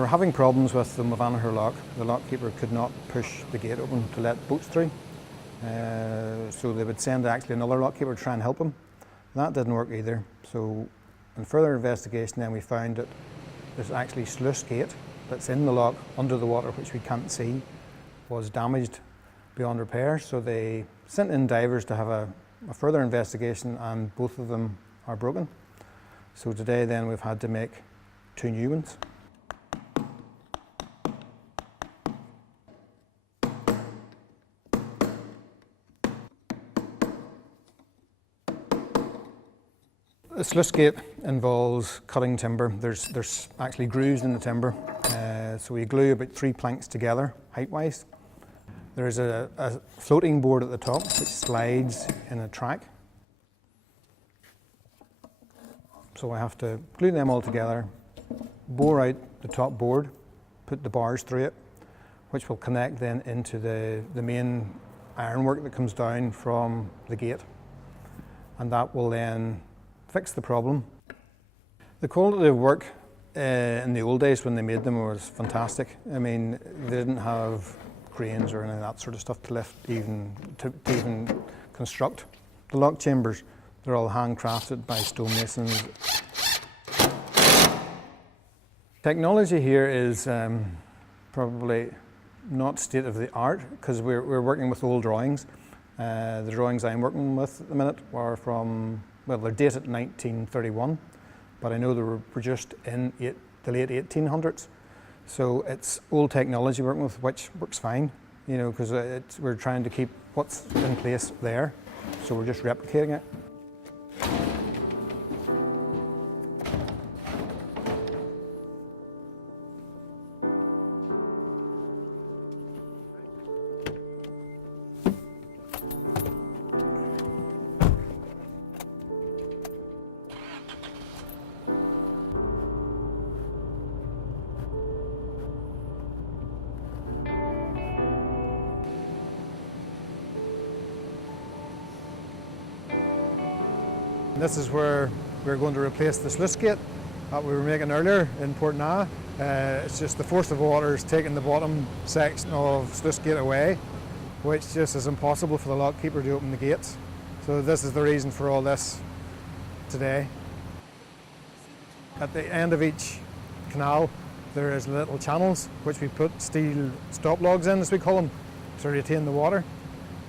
We're having problems with the Mavanaher lock. The lockkeeper could not push the gate open to let boats through. So they would send actually another lockkeeper to try and help him. That didn't work either. So in further investigation then we found that there's actually sluice gate that's in the lock under the water, which we can't see, was damaged beyond repair. So they sent in divers to have a further investigation, and both of them are broken. So today then we've had to make 2 new ones. The sluice gate involves cutting timber. There's actually grooves in the timber, so we glue about 3 planks together, height-wise. There's a floating board at the top which slides in a track. So I have to glue them all together, bore out the top board, put the bars through it, which will connect then into the main ironwork that comes down from the gate, and that will then fix the problem. The quality of work in the old days when they made them was fantastic. I mean, they didn't have cranes or any of that sort of stuff to lift, to even construct. The lock chambers, they're all handcrafted by stonemasons. Technology here is probably not state of the art, because we're working with old drawings. The drawings I'm working with at the minute are from, well, they're dated 1931, but I know they were produced in the late 1800s. So it's old technology working with, which works fine, you know, because we're trying to keep what's in place there. So we're just replicating it. This is where we're going to replace the sluice gate that we were making earlier in Portna. It's just the force of water is taking the bottom section of sluice gate away, which just is impossible for the lockkeeper to open the gates. So this is the reason for all this today. At the end of each canal there is little channels which we put steel stop logs in, as we call them, to retain the water.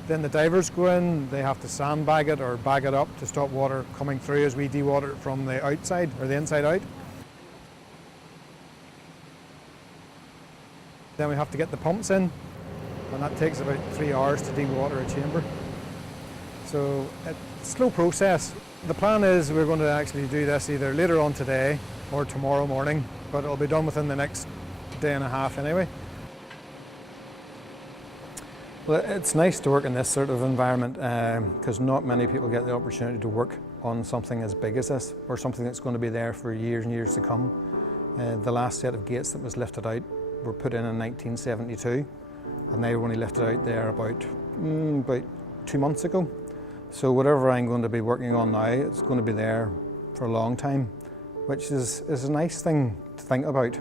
Then the divers go in, they have to sandbag it or bag it up to stop water coming through as we dewater it from the outside or the inside out. Then we have to get the pumps in, and that takes about 3 hours to dewater a chamber. So it's a slow process. The plan is we're going to actually do this either later on today or tomorrow morning, but it'll be done within the next day and a half anyway. Well, it's nice to work in this sort of environment because not many people get the opportunity to work on something as big as this, or something that's going to be there for years and years to come. The last set of gates that was lifted out were put in 1972, and they were only lifted out there about 2 months ago. So whatever I'm going to be working on now, it's going to be there for a long time, which is a nice thing to think about.